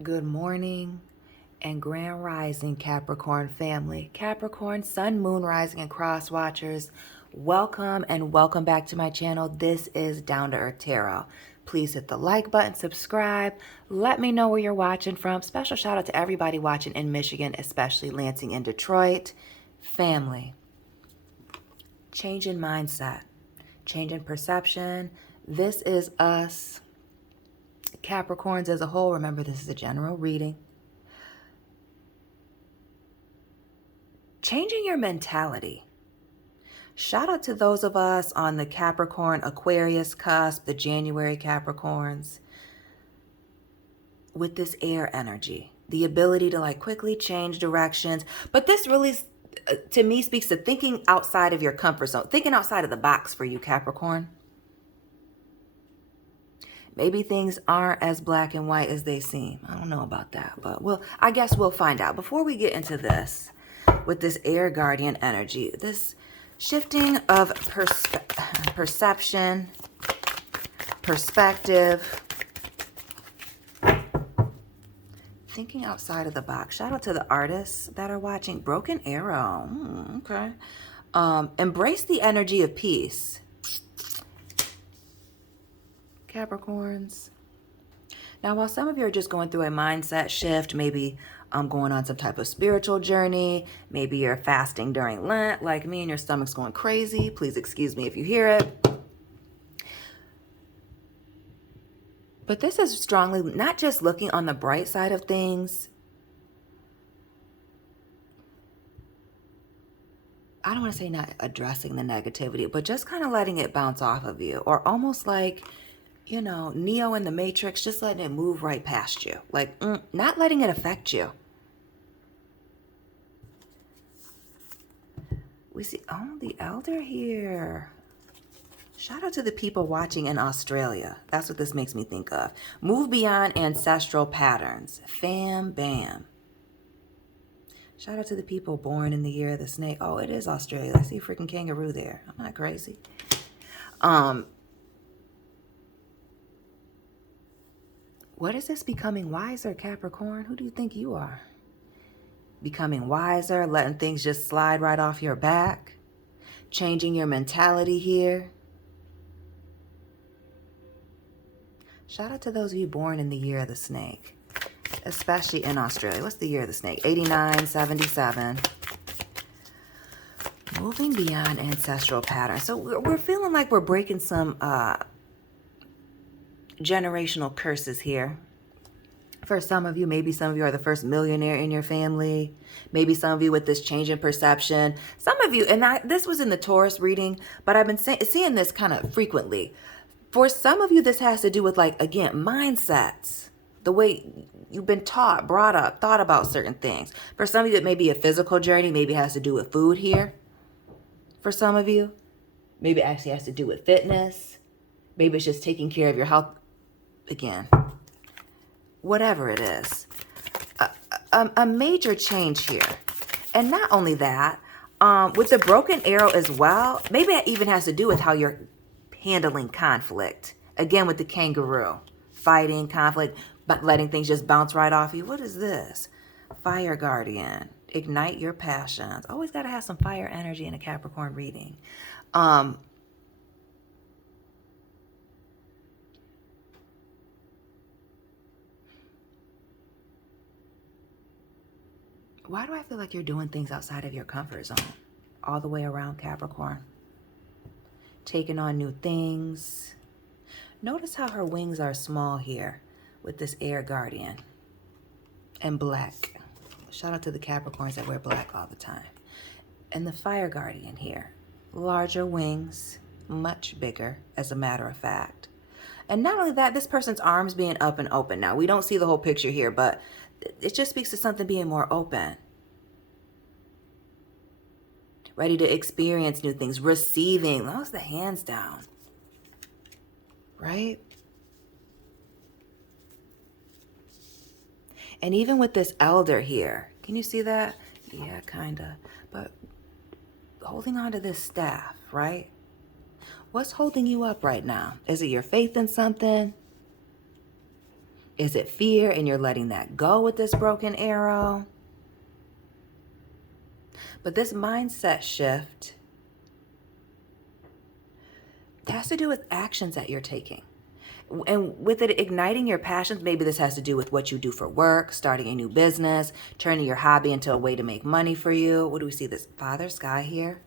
Good morning and grand rising, Capricorn family. Capricorn, sun, moon, rising, and cross watchers. Welcome and welcome back to my channel. This is Down to Earth Tarot. Please hit the like button, subscribe. Let me know where you're watching from. Special shout out to everybody watching in Michigan, especially Lansing and Detroit. Family, change in mindset, change in perception. This is us. Capricorns as a whole, remember this is a general reading. Changing your mentality. Shout out to those of us on the Capricorn Aquarius cusp, the January Capricorns, with this air energy, the ability to like quickly change directions. But this really, to me, speaks to thinking outside of your comfort zone, thinking outside of the box for you, Capricorn. Maybe things aren't as black and white as they seem. I don't know about that, but I guess we'll find out. Before we get into this, with this air guardian energy, this shifting of perception, perspective, thinking outside of the box. Shout out to the artists that are watching. Broken Arrow. Okay. Embrace the energy of peace. Capricorns. Now, while some of you are just going through a mindset shift, maybe going on some type of spiritual journey, maybe you're fasting during Lent like me and your stomach's going crazy. Please excuse me if you hear it. But this is strongly not just looking on the bright side of things. I don't want to say not addressing the negativity, but just kind of letting it bounce off of you, or almost like, you know, Neo in the Matrix, just letting it move right past you. Like, not letting it affect you. We see, oh, the Elder here. Shout out to the people watching in Australia. That's what this makes me think of. Move beyond ancestral patterns. Fam, bam. Shout out to the people born in the year of the snake. Oh, it is Australia. I see a freaking kangaroo there. I'm not crazy. What is this becoming wiser, Capricorn? Who do you think you are? Becoming wiser, letting things just slide right off your back, changing your mentality here. Shout out to those of you born in the year of the snake, especially in Australia. What's the year of the snake? 89, 77. Moving beyond ancestral patterns. So we're feeling like we're breaking some generational curses here. For some of you, maybe some of you are the first millionaire in your family. Maybe some of you with this change in perception. Some of you, and this was in the Taurus reading, but I've been seeing this kind of frequently. For some of you, this has to do with, like, again, mindsets. The way you've been taught, brought up, thought about certain things. For some of you, it may be a physical journey. Maybe it has to do with food here. For some of you, maybe it actually has to do with fitness. Maybe it's just taking care of your health. Again, whatever it is, a major change here. And not only that, with the broken arrow as well, maybe it even has to do with how you're handling conflict. Again, with the kangaroo, fighting, conflict, but letting things just bounce right off you. What is this? Fire guardian, ignite your passions. Always got to have some fire energy in a Capricorn reading. Why do I feel like you're doing things outside of your comfort zone? All the way around, Capricorn. Taking on new things. Notice how her wings are small here with this air guardian. And black. Shout out to the Capricorns that wear black all the time. And the fire guardian here. Larger wings. Much bigger, as a matter of fact. And not only that, this person's arms being up and open. Now, we don't see the whole picture here, but it just speaks to something being more open. Ready to experience new things. Receiving. That was the hands down. Right? And even with this elder here. Can you see that? Yeah, kind of. But holding on to this staff, right? What's holding you up right now? Is it your faith in something? Is it fear and you're letting that go with this broken arrow? But this mindset shift has to do with actions that you're taking. And with it igniting your passions, maybe this has to do with what you do for work, starting a new business, turning your hobby into a way to make money for you. What do we see? This Father Sky here.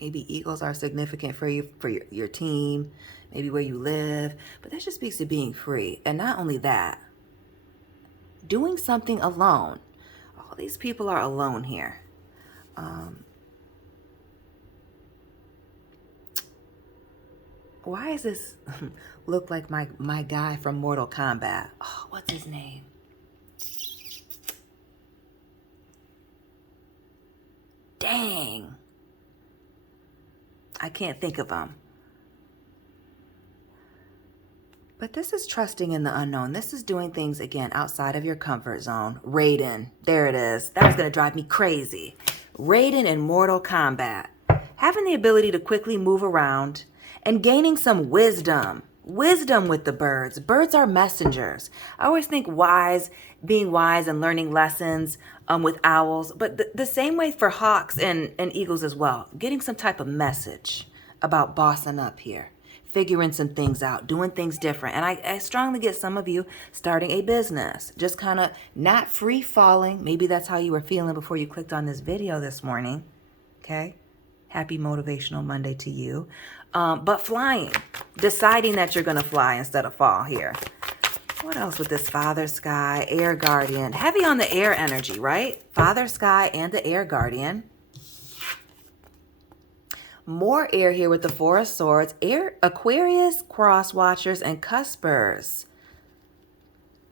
Maybe eagles are significant for you, for your team, maybe where you live. But that just speaks to being free. And not only that, doing something alone. All these people are alone here. Why does this look like my guy from Mortal Kombat? Oh, what's his name? Dang. I can't think of him. But this is trusting in the unknown. This is doing things, again, outside of your comfort zone. Raiden. There it is. That was going to drive me crazy. Raiden in Mortal Kombat. Having the ability to quickly move around and gaining some wisdom. Wisdom with the birds. Birds are messengers. I always think being wise and learning lessons with owls. But the same way for hawks and eagles as well. Getting some type of message about bossing up here. Figuring some things out. Doing things different. And I strongly get some of you starting a business. Just kind of not free falling. Maybe that's how you were feeling before you clicked on this video this morning. Okay? Happy Motivational Monday to you. But flying. Deciding that you're going to fly instead of fall here. What else with this Father Sky, Air Guardian? Heavy on the air energy, right? Father Sky and the Air Guardian. More air here with the Four of Swords. Air, Aquarius, Cross Watchers, and Cuspers.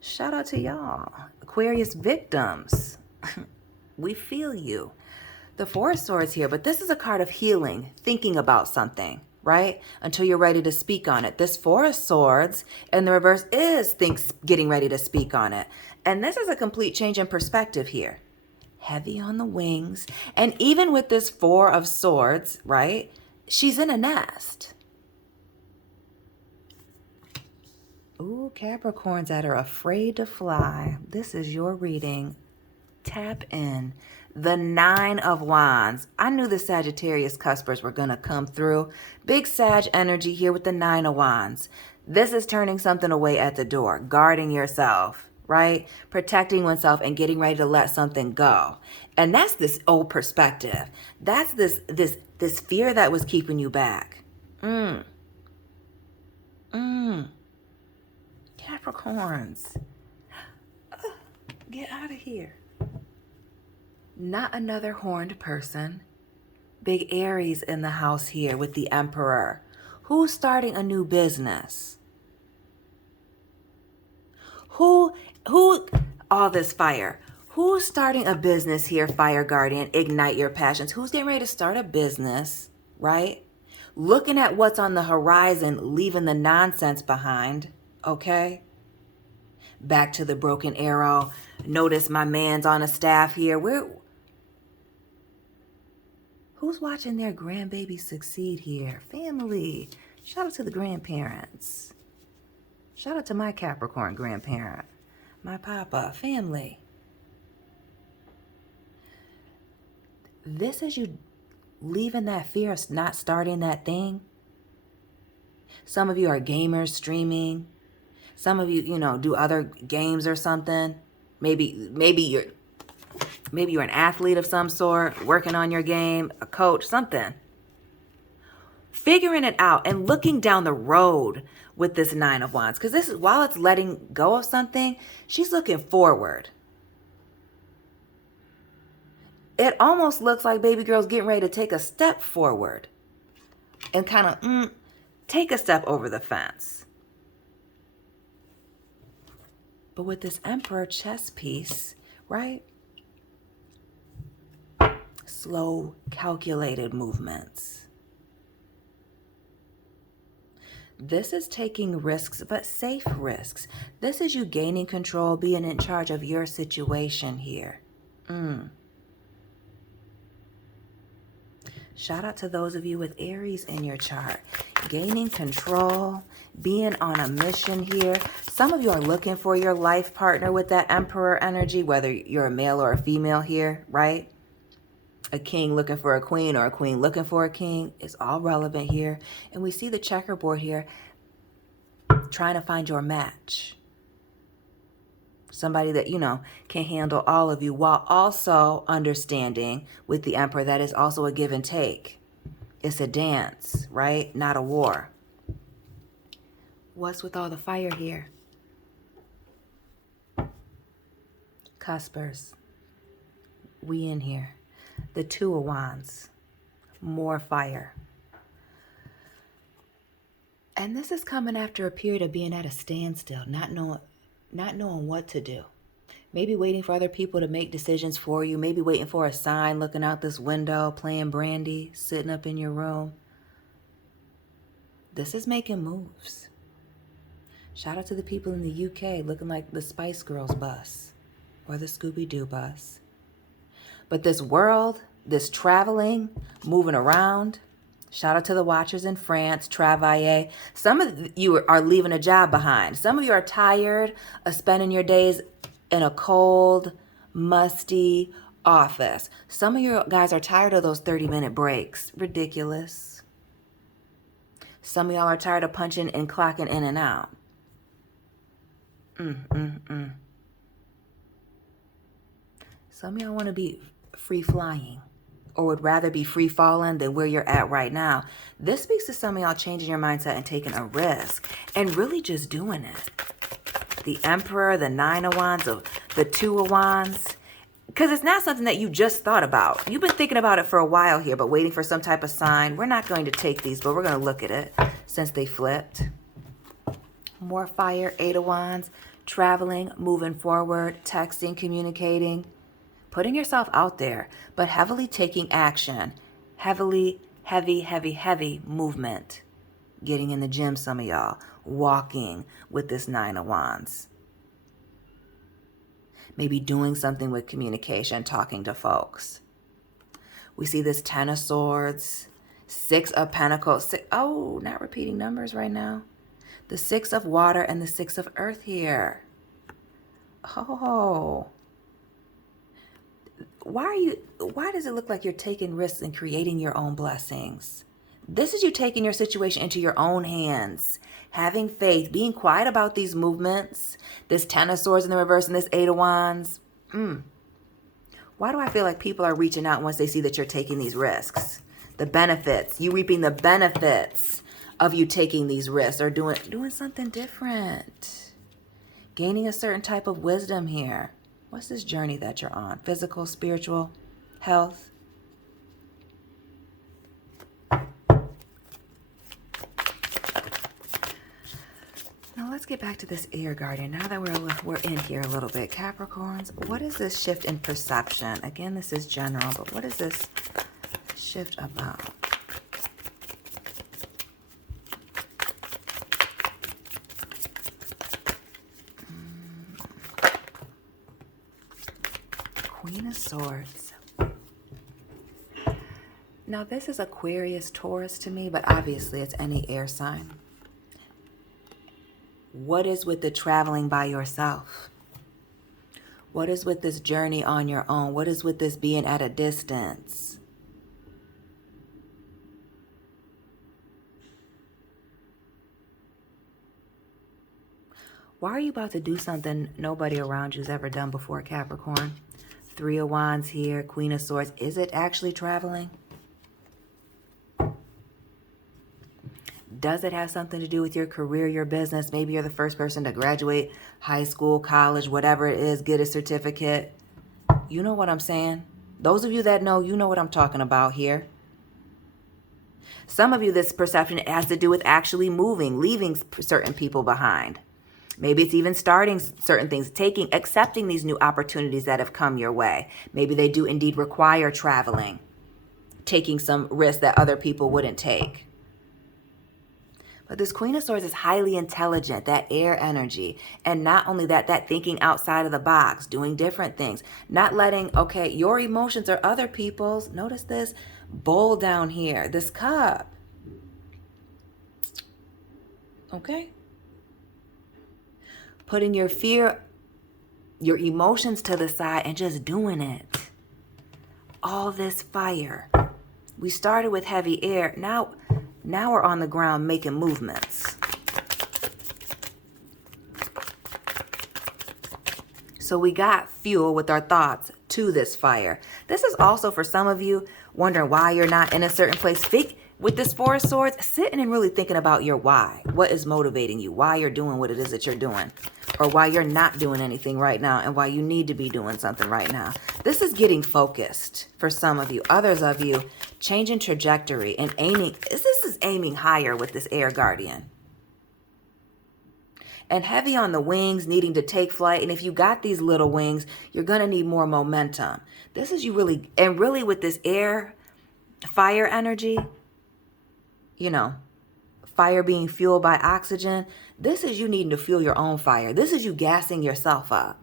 Shout out to y'all. Aquarius victims. We feel you. The Four of Swords here, but this is a card of healing, thinking about something, right? Until you're ready to speak on it. This Four of Swords and the reverse is getting ready to speak on it. And this is a complete change in perspective here. Heavy on the wings. And even with this Four of Swords, right? She's in a nest. Ooh, Capricorns that are afraid to fly. This is your reading. Tap in. The Nine of Wands. I knew the Sagittarius cuspers were going to come through. Big Sag energy here with the Nine of Wands. This is turning something away at the door. Guarding yourself, right? Protecting oneself and getting ready to let something go. And that's this old perspective. That's this fear that was keeping you back. Capricorns. Get out of here. Not another horned person. Big Aries in the house here with the Emperor. Who's starting a new business? Who, all this fire. Who's starting a business here, Fire Guardian? Ignite your passions. Who's getting ready to start a business, right? Looking at what's on the horizon, leaving the nonsense behind, okay? Back to the broken arrow. Notice my man's on a staff here. Who's watching their grandbaby succeed here? Family. Shout out to the grandparents. Shout out to my Capricorn grandparent. My papa. Family. This is you leaving that fear of not starting that thing. Some of you are gamers streaming. Some of you, do other games or something. Maybe you're an athlete of some sort, working on your game, a coach, something. Figuring it out and looking down the road with this Nine of Wands. Because this is, while it's letting go of something, she's looking forward. It almost looks like baby girl's getting ready to take a step forward. And kind of take a step over the fence. But with this Emperor chess piece, right? Slow, calculated movements. This is taking risks, but safe risks. This is you gaining control, being in charge of your situation here. Shout out to those of you with Aries in your chart. Gaining control, being on a mission here. Some of you are looking for your life partner with that Emperor energy, whether you're a male or a female here, right? A king looking for a queen or a queen looking for a king. It's all relevant here. And we see the checkerboard here, trying to find your match. Somebody that, you know, can handle all of you, while also understanding with the Emperor that is also a give and take. It's a dance, right? Not a war. What's with all the fire here? Cuspers. We in here. The Two of Wands. More fire. And this is coming after a period of being at a standstill, not knowing what to do. Maybe waiting for other people to make decisions for you. Maybe waiting for a sign, looking out this window, playing brandy, sitting up in your room. This is making moves. Shout out to the people in the UK looking like the Spice Girls bus or the Scooby-Doo bus. But this world, this traveling, moving around. Shout out to the watchers in France, travailler. Some of you are leaving a job behind. Some of you are tired of spending your days in a cold, musty office. Some of you guys are tired of those 30-minute breaks. Ridiculous. Some of y'all are tired of punching and clocking in and out. Some of y'all want to be free flying, or would rather be free falling than where you're at right now. This speaks to some of y'all changing your mindset and taking a risk and really just doing it. The Emperor, the Nine of Wands, the Two of Wands. Because it's not something that you just thought about. You've been thinking about it for a while here, but waiting for some type of sign. We're not going to take these, but we're going to look at it since they flipped. More fire, Eight of Wands, traveling, moving forward, texting, communicating. Putting yourself out there, but heavily taking action. Heavy movement. Getting in the gym, some of y'all. Walking with this Nine of Wands. Maybe doing something with communication, talking to folks. We see this Ten of Swords, Six of Pentacles. Not repeating numbers right now. The Six of Water and the Six of Earth here. Why does it look like you're taking risks and creating your own blessings? This is you taking your situation into your own hands, having faith, being quiet about these movements, this Ten of Swords in the reverse and this Eight of Wands. Why do I feel like people are reaching out once they see that you're taking these risks? The benefits, you reaping the benefits of you taking these risks or doing something different. Gaining a certain type of wisdom here. What's this journey that you're on? Physical, spiritual, health. Now let's get back to this air guardian. Now that we're in here a little bit. Capricorns, what is this shift in perception? Again, this is general, but what is this shift about? Queen of Swords. Now this is Aquarius, Taurus to me, but obviously it's any air sign. What is with the traveling by yourself? What is with this journey on your own? What is with this being at a distance? Why are you about to do something nobody around you's ever done before, Capricorn? Three of Wands here, Queen of Swords. Is it actually traveling? Does it have something to do with your career, your business? Maybe you're the first person to graduate high school, college, whatever it is, get a certificate. You know what I'm saying? Those of you that know, you know what I'm talking about here. Some of you, this perception has to do with actually moving, leaving certain people behind. Maybe it's even starting certain things, accepting these new opportunities that have come your way. Maybe they do indeed require traveling, taking some risks that other people wouldn't take. But this Queen of Swords is highly intelligent, that air energy. And not only that, that thinking outside of the box, doing different things. Not letting, your emotions are other people's. Notice this, Bull down here. This cup. Okay? Putting your fear, your emotions to the side and just doing it. All this fire. We started with heavy air. Now we're on the ground making movements. So we got fuel with our thoughts to this fire. This is also for some of you wondering why you're not in a certain place. With this Four of Swords, sitting and really thinking about your why. What is motivating you? Why you're doing what it is that you're doing. Or why you're not doing anything right now and why you need to be doing something right now. This is getting focused for some of you. Others of you, changing trajectory and aiming. This is aiming higher with this air guardian. And heavy on the wings, needing to take flight. And if you got these little wings, you're going to need more momentum. This is you really, and really with this air, fire energy, you know, fire being fueled by oxygen. This is you needing to fuel your own fire. This is you gassing yourself up.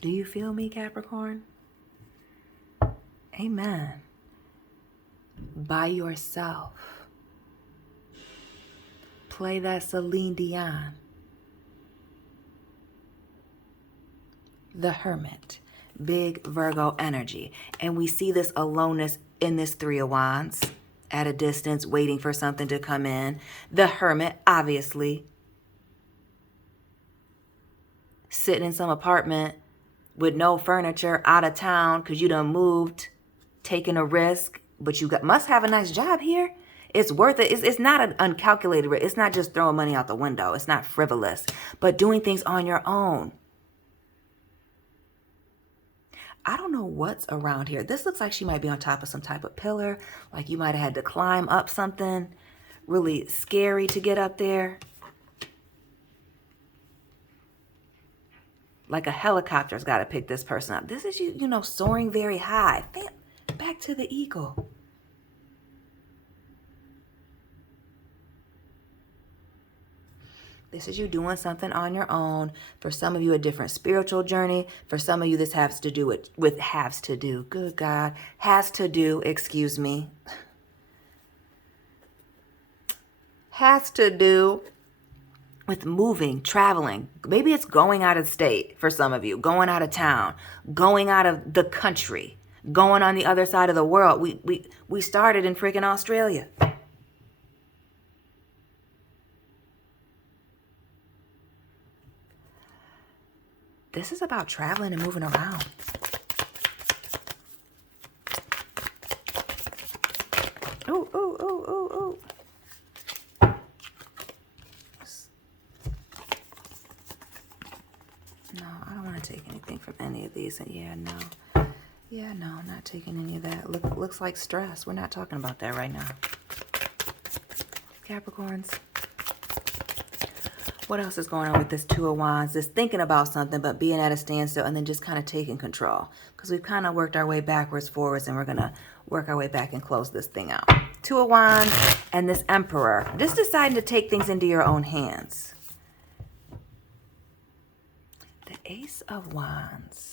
Do you feel me, Capricorn? Amen. By yourself. Play that Celine Dion. The Hermit. Big Virgo energy. And we see this aloneness in this Three of Wands. At a distance, waiting for something to come in. The Hermit, obviously. Sitting in some apartment with no furniture, out of town because you done moved, taking a risk, but you must have a nice job here. It's worth it. It's not an uncalculated risk. It's not just throwing money out the window. It's not frivolous, but doing things on your own. I don't know what's around here. This looks like she might be on top of some type of pillar. Like you might have had to climb up something really scary to get up there. Like a helicopter's got to pick this person up. This is you know, soaring very high. Back to the eagle. This is you doing something on your own. For some of you, a different spiritual journey. For some of you, this has to do with has to do. Good God. Has to do, excuse me. Has to do with moving, traveling. Maybe it's going out of state for some of you. Going out of town. Going out of the country. Going on the other side of the world. We started in freaking Australia. This is about traveling and moving around. Oh, oh, oh, oh, oh. No, I don't want to take anything from any of these. Yeah, no. Yeah, no, I'm not taking any of that. Looks like stress. We're not talking about that right now. Capricorns. What else is going on with this Two of Wands? This thinking about something, but being at a standstill and then just kind of taking control. Because we've kind of worked our way backwards, forwards, and we're going to work our way back and close this thing out. Two of Wands and this Emperor. Just deciding to take things into your own hands. The Ace of Wands.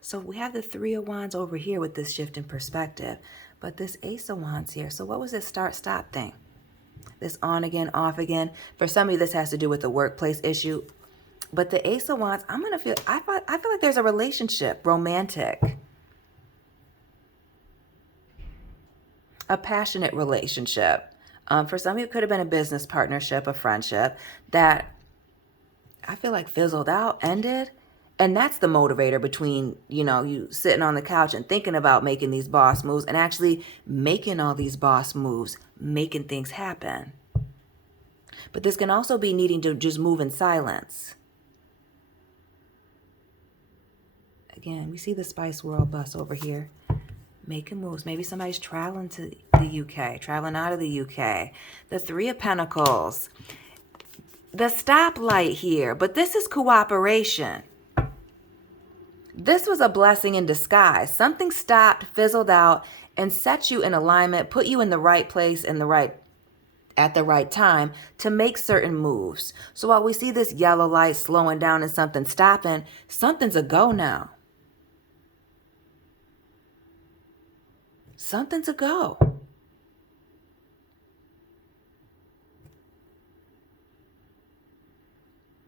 So we have the Three of Wands over here with this shift in perspective. But this Ace of Wands here. So what was this start-stop thing? This on again, off again. For some of you, this has to do with the workplace issue. But the Ace of Wands, I feel like there's a relationship, romantic. A passionate relationship. For some of you, it could have been a business partnership, a friendship that I feel like fizzled out, ended. And that's the motivator between, you know, you sitting on the couch and thinking about making these boss moves and actually making all these boss moves, making things happen. But this can also be needing to just move in silence. Again, we see the Spice World bus over here making moves. Maybe somebody's traveling to the UK, traveling out of the UK. The Three of Pentacles. The stoplight here, but this is cooperation. This was a blessing in disguise. Something stopped, fizzled out, and set you in alignment, put you in the right place at the right time to make certain moves. So while we see this yellow light slowing down and something stopping, something's a go now. something's a go.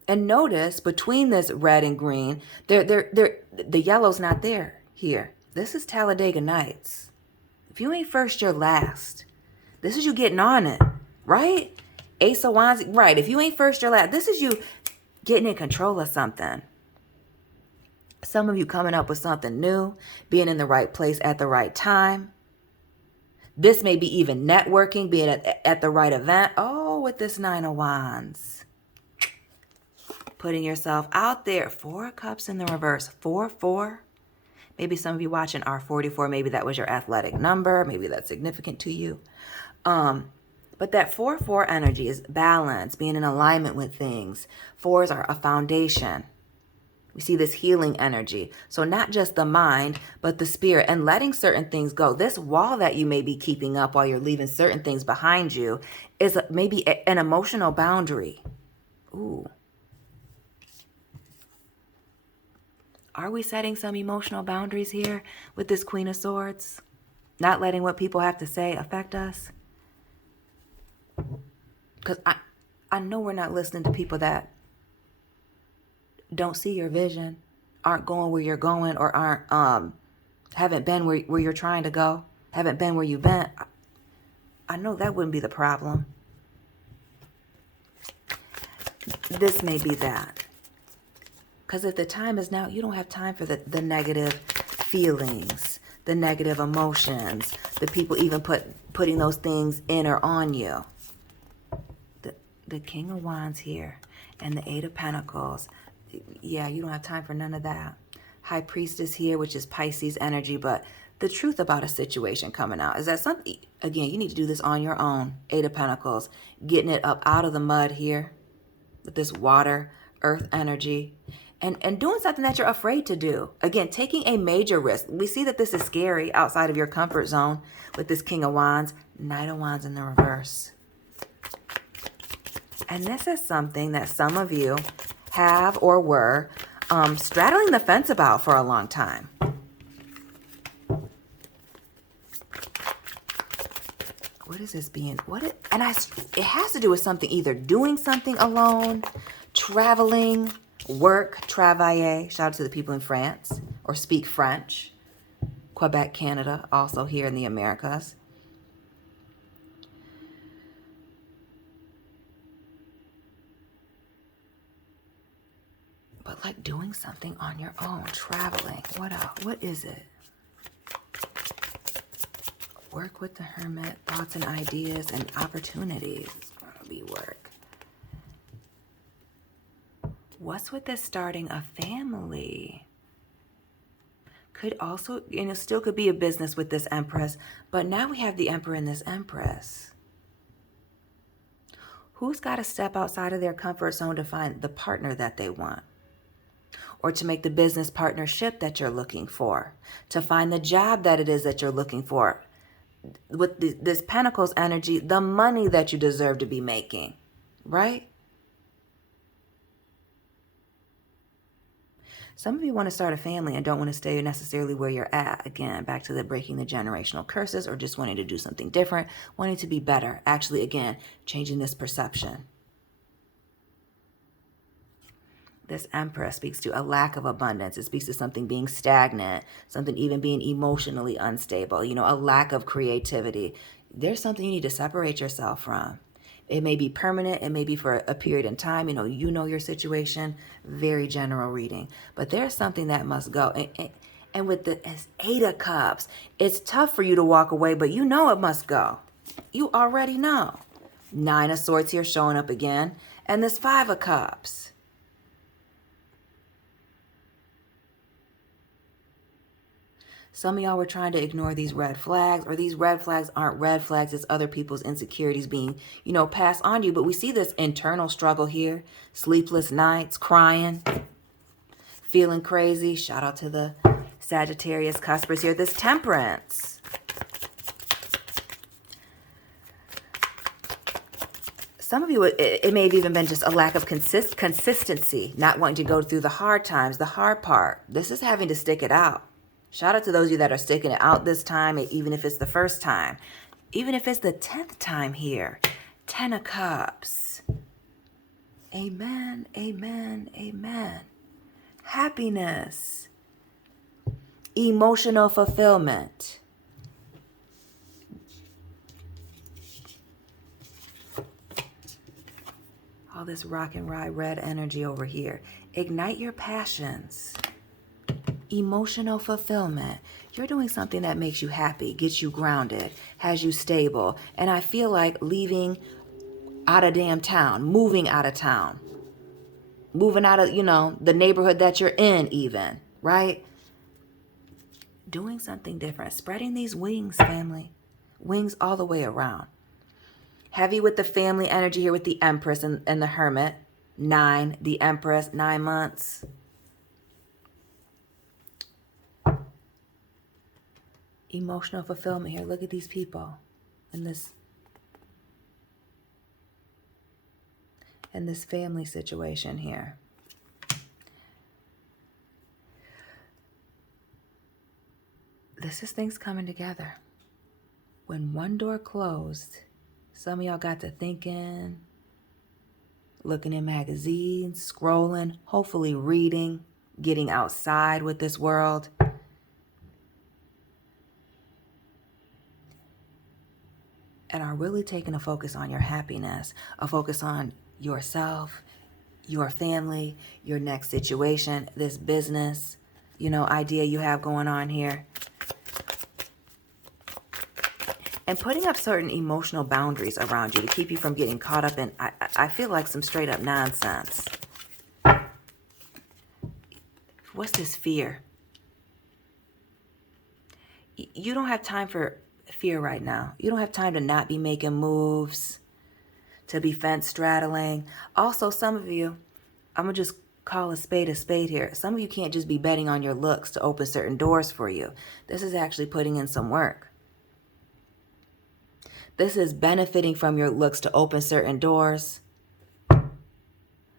And notice between this red and green, the yellow's not there here. This is Talladega Nights. If you ain't first, you're last. This is you getting on it, right? Ace of Wands, right. If you ain't first, you're last. This is you getting in control of something. Some of you coming up with something new, being in the right place at the right time. This may be even networking, being at the right event. Oh, with this Nine of Wands. Putting yourself out there. 4 of Cups in the reverse. 4-4. Maybe some of you watching are 44. Maybe that was your athletic number. Maybe that's significant to you. But that 4-4 energy is balance, being in alignment with things. 4s are a foundation. We see this healing energy. So not just the mind, but the spirit, and letting certain things go. This wall that you may be keeping up while you're leaving certain things behind you is maybe an emotional boundary. Ooh. Are we setting some emotional boundaries here with this Queen of Swords? Not letting what people have to say affect us? Because I know we're not listening to people that don't see your vision, aren't going where you're going, or aren't haven't been where you're trying to go, haven't been where you've been. I know that wouldn't be the problem. This may be that. Because if the time is now, you don't have time for the negative feelings, the negative emotions, the people even putting those things in or on you. The King of Wands here and the 8 of Pentacles. Yeah, you don't have time for none of that. High Priestess here, which is Pisces energy, but the truth about a situation coming out is that something, again, you need to do this on your own. 8 of Pentacles, getting it up out of the mud here with this water, earth energy. And doing something that you're afraid to do. Again, taking a major risk. We see that this is scary outside of your comfort zone with this King of Wands, Knight of Wands in the reverse. And this is something that some of you have or were straddling the fence about for a long time. What is this being? It has to do with something, either doing something alone, traveling, work, travailler. Shout out to the people in France or speak French. Quebec, Canada, also here in the Americas. But like doing something on your own, traveling. What else? What is it? Work with the Hermit, thoughts and ideas and opportunities. It's gonna be work. What's with this starting a family? Could also, still could be a business with this Empress, but now we have the Emperor and this Empress. Who's got to step outside of their comfort zone to find the partner that they want? Or to make the business partnership that you're looking for? To find the job that it is that you're looking for? With this Pentacles energy, the money that you deserve to be making, right? Some of you want to start a family and don't want to stay necessarily where you're at. Again, back to the breaking the generational curses, or just wanting to do something different, wanting to be better. Actually, again, changing this perception. This Empress speaks to a lack of abundance. It speaks to something being stagnant, something even being emotionally unstable, a lack of creativity. There's something you need to separate yourself from. It may be permanent. It may be for a period in time. You know your situation. Very general reading. But there's something that must go. And with the 8 of Cups, it's tough for you to walk away, but you know it must go. You already know. 9 of Swords here showing up again. And this 5 of Cups. Some of y'all were trying to ignore these red flags, or these red flags aren't red flags. It's other people's insecurities being, passed on to you. But we see this internal struggle here. Sleepless nights, crying, feeling crazy. Shout out to the Sagittarius cuspers here. This Temperance. Some of you, it may have even been just a lack of consistency, not wanting to go through the hard times, the hard part. This is having to stick it out. Shout out to those of you that are sticking it out this time, even if it's the first time. Even if it's the 10th time here. 10 of Cups. Amen, amen, amen. Happiness. Emotional fulfillment. All this rock and ride red energy over here. Ignite your passions. Emotional fulfillment. You're doing something that makes you happy, gets you grounded, has you stable. And I feel like leaving out of damn town, moving out of town, moving out of, the neighborhood that you're in even, right? Doing something different, spreading these wings, family. Wings all the way around. Heavy with the family energy here with the Empress and the Hermit. 9, the Empress, 9 months. Emotional fulfillment here. Look at these people in this family situation here. This is things coming together. When one door closed, some of y'all got to thinking, looking in magazines, scrolling, hopefully reading, getting outside with this world. And are really taking a focus on your happiness, a focus on yourself, your family, your next situation, this business, idea you have going on here. And putting up certain emotional boundaries around you to keep you from getting caught up in, I feel like, some straight up nonsense. What's this fear? You don't have time for fear right now. You don't have time to not be making moves, to be fence straddling. Also, some of you, I'm going to just call a spade here. Some of you can't just be betting on your looks to open certain doors for you. This is actually putting in some work. This is benefiting from your looks to open certain doors,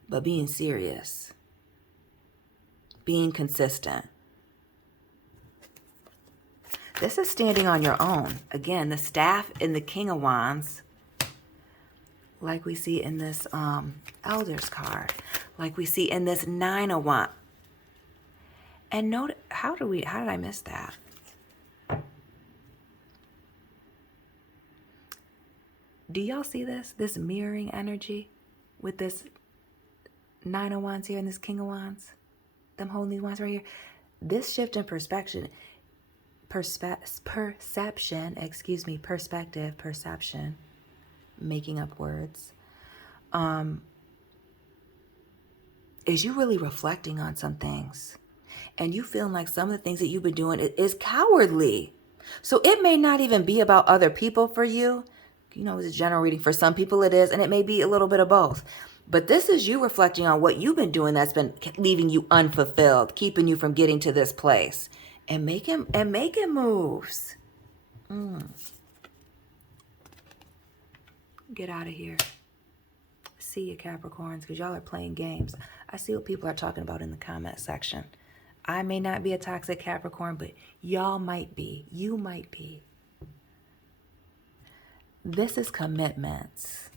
but being serious, being consistent. This is standing on your own. Again, the Staff and the King of Wands, like we see in this Elders card, like we see in this 9 of Wands. And note, how did I miss that? Do y'all see this mirroring energy with this 9 of Wands here and this King of Wands? Them holding these wands right here. This shift in perception, making up words, is you really reflecting on some things. And you feeling like some of the things that you've been doing is cowardly. So it may not even be about other people for you. It's a general reading. For some people it is, and it may be a little bit of both. But this is you reflecting on what you've been doing that's been leaving you unfulfilled, keeping you from getting to this place. And making moves. Get out of here. See you, Capricorns, because y'all are playing games. I see what people are talking about in the comment section. I may not be a toxic Capricorn, but y'all might be. You might be. This is commitments.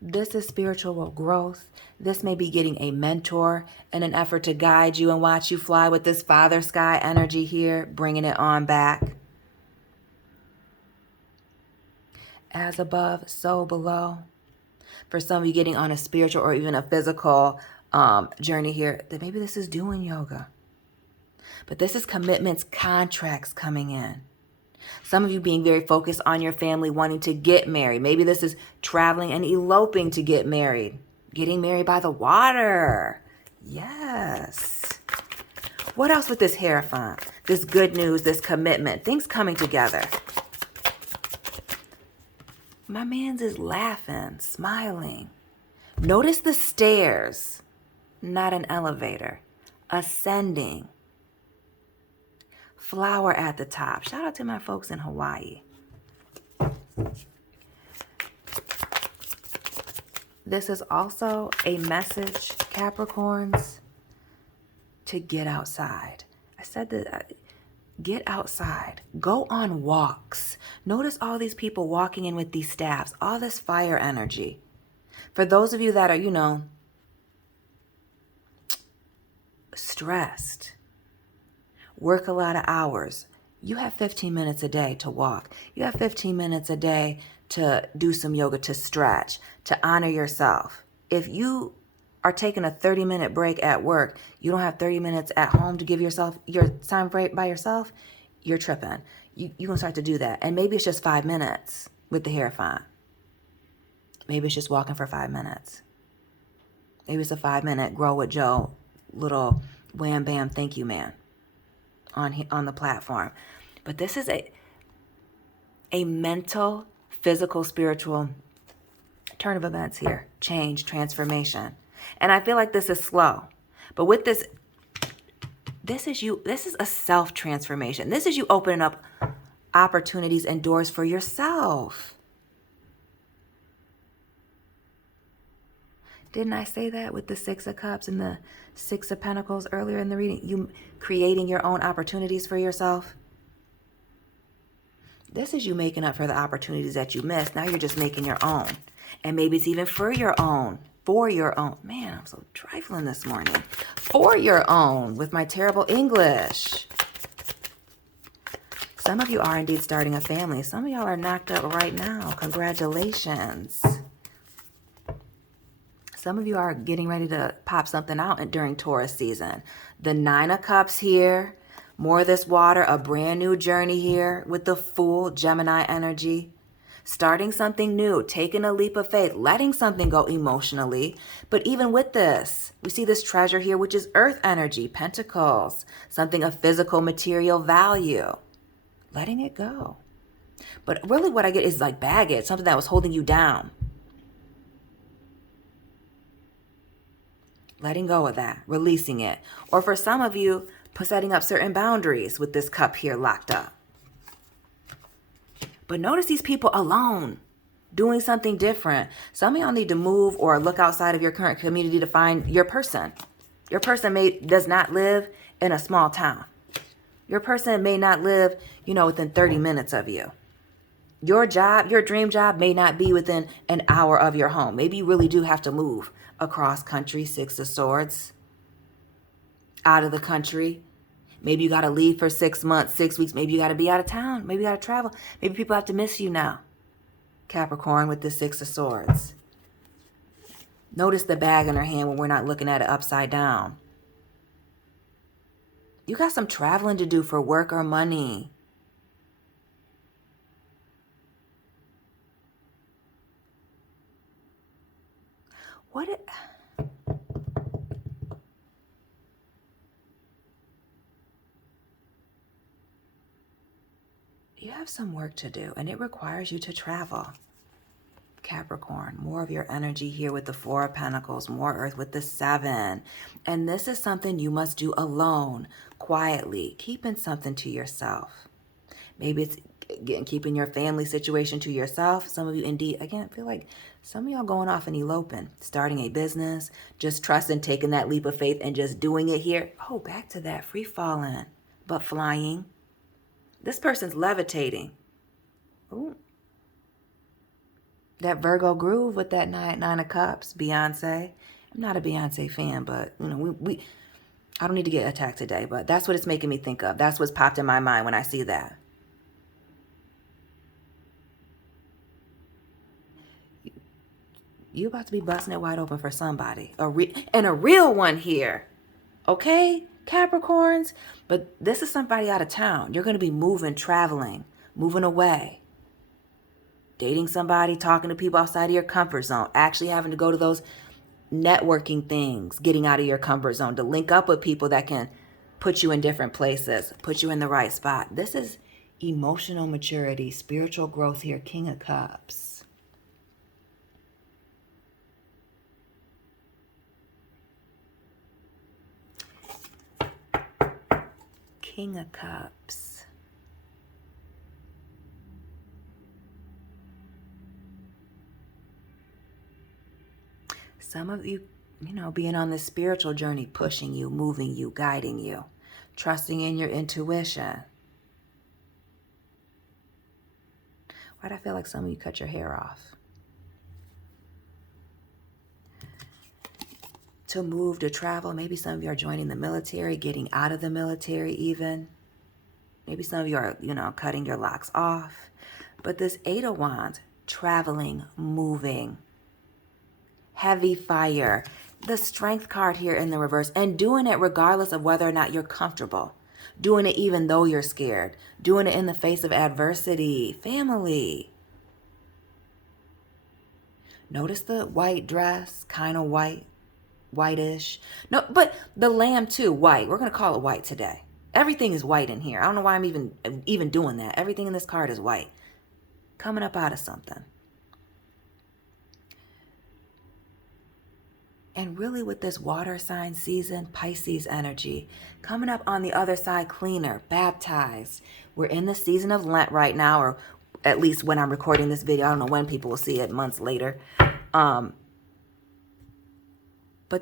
This is spiritual growth. This may be getting a mentor in an effort to guide you and watch you fly with this Father Sky energy here, bringing it on back. As above, so below. For some of you getting on a spiritual or even a physical journey here, that maybe this is doing yoga. But this is commitments, contracts coming in. Some of you being very focused on your family, wanting to get married. Maybe this is traveling and eloping to get married. Getting married by the water. Yes. What else with this Hierophant? This good news, this commitment. Things coming together. My man's is laughing, smiling. Notice the stairs, not an elevator. Ascending. Flower at the top. Shout out to my folks in Hawaii. This is also a message, Capricorns, to get outside. I said that Get outside. Go on walks. Notice all these people walking in with these staffs, all this fire energy. For those of you that are, stressed, work a lot of hours, you have 15 minutes a day to walk. You have 15 minutes a day to do some yoga, to stretch, to honor yourself. If you are taking a 30-minute break at work, you don't have 30 minutes at home to give yourself your time break by yourself, you're tripping. You're going to start to do that. And maybe it's just 5 minutes with the hair font. Maybe it's just walking for 5 minutes. Maybe it's a 5-minute Grow with Joe little wham bam thank you man on the platform. But this is a mental, physical, spiritual turn of events here. Change, transformation. And I feel like this is slow. But with this is you. This is a self-transformation. This is you opening up opportunities and doors for yourself. Didn't I say that with the Six of Cups and the Six of Pentacles earlier in the reading? You creating your own opportunities for yourself. This is you making up for the opportunities that you missed. Now you're just making your own. And maybe it's even for your own. For your own. Man, I'm so trifling this morning. For your own with my terrible English. Some of you are indeed starting a family. Some of y'all are knocked up right now. Congratulations. Some of you are getting ready to pop something out during Taurus season. The Nine of Cups here. More of this water. A brand new journey here with the Fool, Gemini energy. Starting something new. Taking a leap of faith. Letting something go emotionally. But even with this, we see this treasure here, which is Earth energy. Pentacles. Something of physical, material value. Letting it go. But really what I get is like baggage. Something that was holding you down. Letting go of that, releasing it. Or for some of you, setting up certain boundaries with this cup here locked up. But notice these people alone, doing something different. Some of y'all need to move or look outside of your current community to find your person. Your person does not live in a small town. Your person may not live, within 30 minutes of you. Your job, your dream job may not be within an hour of your home. Maybe you really do have to move across country, Six of Swords, out of the country. Maybe you got to leave for 6 months, 6 weeks. Maybe you got to be out of town. Maybe you got to travel. Maybe people have to miss you now. Capricorn with the Six of Swords. Notice the bag in her hand when we're not looking at it upside down. You got some traveling to do for work or money. You have some work to do, and it requires you to travel. Capricorn, more of your energy here with the Four of Pentacles, more Earth with the Seven. And this is something you must do alone, quietly, keeping something to yourself. Maybe it's keeping your family situation to yourself. Some of you indeed, again, feel like some of y'all going off and eloping, starting a business, just trusting, taking that leap of faith and just doing it here. Oh, back to that, free falling, but flying. This person's levitating. Ooh. That Virgo groove with that nine of cups, Beyonce. I'm not a Beyonce fan, but I don't need to get attacked today, but that's what it's making me think of. That's what's popped in my mind when I see that. You about to be busting it wide open for somebody. And a real one here. Okay, Capricorns? But this is somebody out of town. You're going to be moving, traveling, moving away. Dating somebody, talking to people outside of your comfort zone. Actually having to go to those networking things. Getting out of your comfort zone. To link up with people that can put you in different places. Put you in the right spot. This is emotional maturity, spiritual growth here. King of Cups. King of Cups. Some of you, being on this spiritual journey, pushing you, moving you, guiding you, trusting in your intuition. Why'd I feel like some of you cut your hair off? To move, to travel. Maybe some of you are joining the military, getting out of the military even. Maybe some of you are, cutting your locks off. But this Eight of Wands, traveling, moving, heavy fire, the Strength card here in the reverse, and doing it regardless of whether or not you're comfortable. Doing it even though you're scared. Doing it in the face of adversity. Family. Notice the white dress, kind of whitish. No, but the lamb too, white. We're going to call it white today. Everything is white in here. I don't know why I'm even doing that. Everything in this card is white. Coming up out of something. And really with this water sign season, Pisces energy, coming up on the other side, cleaner, baptized. We're in the season of Lent right now, or at least when I'm recording this video. I don't know when people will see it, months later. But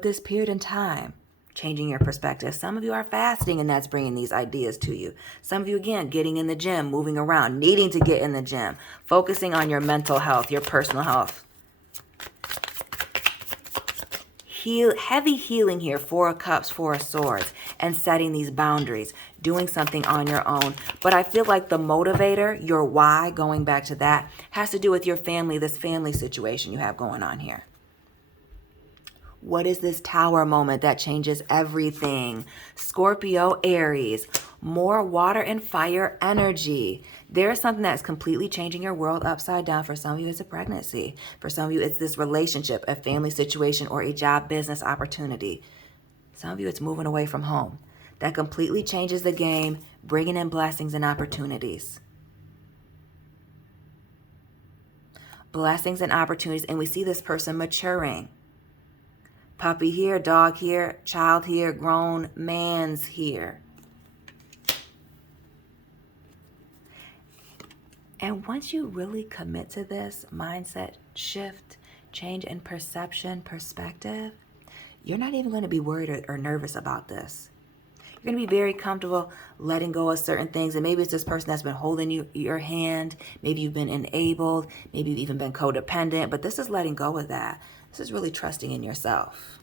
this period in time, changing your perspective. Some of you are fasting and that's bringing these ideas to you. Some of you, again, getting in the gym, moving around, needing to get in the gym, focusing on your mental health, your personal health. Heavy healing here, Four of Cups, Four of Swords, and setting these boundaries, doing something on your own. But I feel like the motivator, your why, going back to that, has to do with your family, this family situation you have going on here. What is this Tower moment that changes everything? Scorpio, Aries, more water and fire energy. There is something that's completely changing your world upside down. For some of you, it's a pregnancy. For some of you, it's this relationship, a family situation, or a job business opportunity. Some of you, it's moving away from home. That completely changes the game, bringing in blessings and opportunities. Blessings and opportunities, and we see this person maturing. Puppy here, dog here, child here, grown man's here. And once you really commit to this mindset shift, change in perception, perspective, you're not even going to be worried or nervous about this. You're going to be very comfortable letting go of certain things. And maybe it's this person that's been holding your hand. Maybe you've been enabled. Maybe you've even been codependent. But this is letting go of that. This is really trusting in yourself.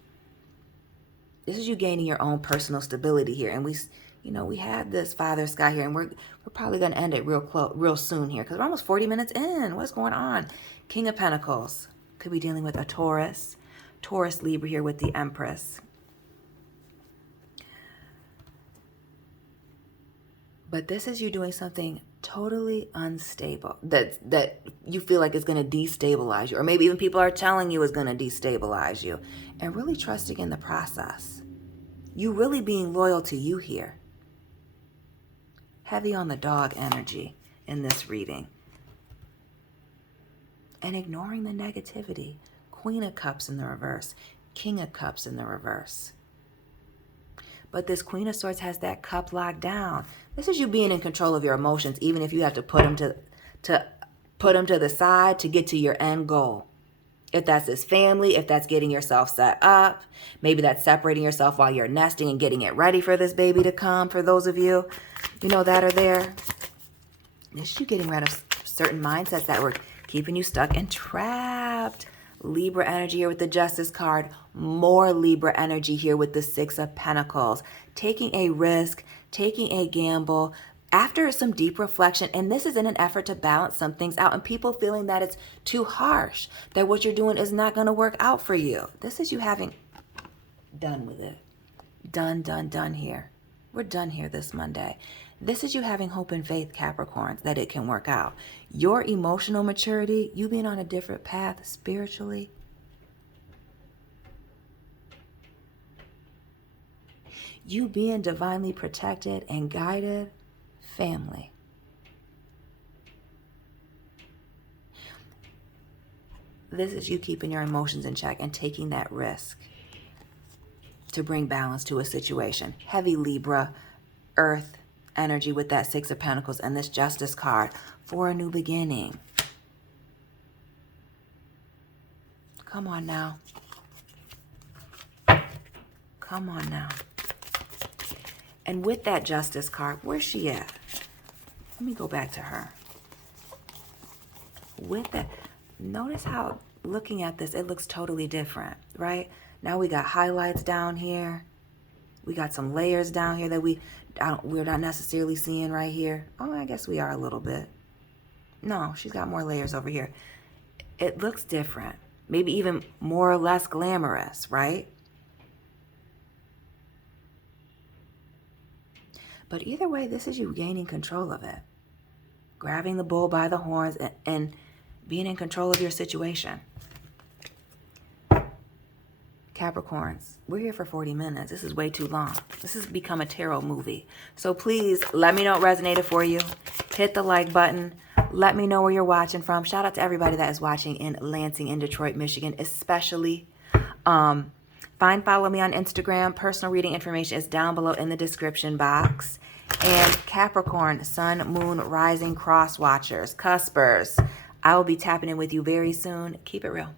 This is you gaining your own personal stability here. And we had this Father Sky here, and we're probably going to end it real soon here because we're almost 40 minutes in. What's going on? King of Pentacles. Could be dealing with a Taurus. Taurus, Libra here with the Empress. But this is you doing something totally unstable that you feel like is going to destabilize you, or maybe even people are telling you is going to destabilize you, and really trusting in the process. You really being loyal to you here. Heavy on the dog energy in this reading. And ignoring the negativity. Queen of Cups in the reverse. King of Cups in the reverse. But this Queen of Swords has that cup locked down. This is you being in control of your emotions, even if you have to put them to the side to get to your end goal. If that's this family, if that's getting yourself set up, maybe that's separating yourself while you're nesting and getting it ready for this baby to come. For those of you, that are there. This is you getting rid of certain mindsets that were keeping you stuck and trapped. Libra energy here with the Justice card. More Libra energy here with the Six of Pentacles. Taking a risk, taking a gamble after some deep reflection. And this is in an effort to balance some things out. And people feeling that it's too harsh, that what you're doing is not going to work out for you. This is you having done with it. Done here. We're done here this Monday. This is you having hope and faith, Capricorns, that it can work out. Your emotional maturity, you being on a different path spiritually. You being divinely protected and guided, family. This is you keeping your emotions in check and taking that risk to bring balance to a situation. Heavy Libra, Earth energy with that Six of Pentacles and this Justice card for a new beginning. Come on now. Come on now. And with that Justice card, where's she at? Let me go back to her. with that, notice how, looking at this, it looks totally different, right? Now we got highlights down here. We got some layers down here that we're not necessarily seeing right here. Oh, I guess we are a little bit. No, she's got more layers over here. It looks different. Maybe even more or less glamorous, right? But either way, this is you gaining control of it. Grabbing the bull by the horns and being in control of your situation. Capricorns, we're here for 40 minutes. This is way too long. This has become a tarot movie. So please let me know it resonated for you. Hit the like button. Let me know where you're watching from. Shout out to everybody that is watching in Lansing and Detroit, Michigan, especially. Follow me on Instagram. Personal reading information is down below in the description box. And Capricorn, Sun, Moon, Rising, Cross Watchers, Cuspers, I will be tapping in with you very soon. Keep it real.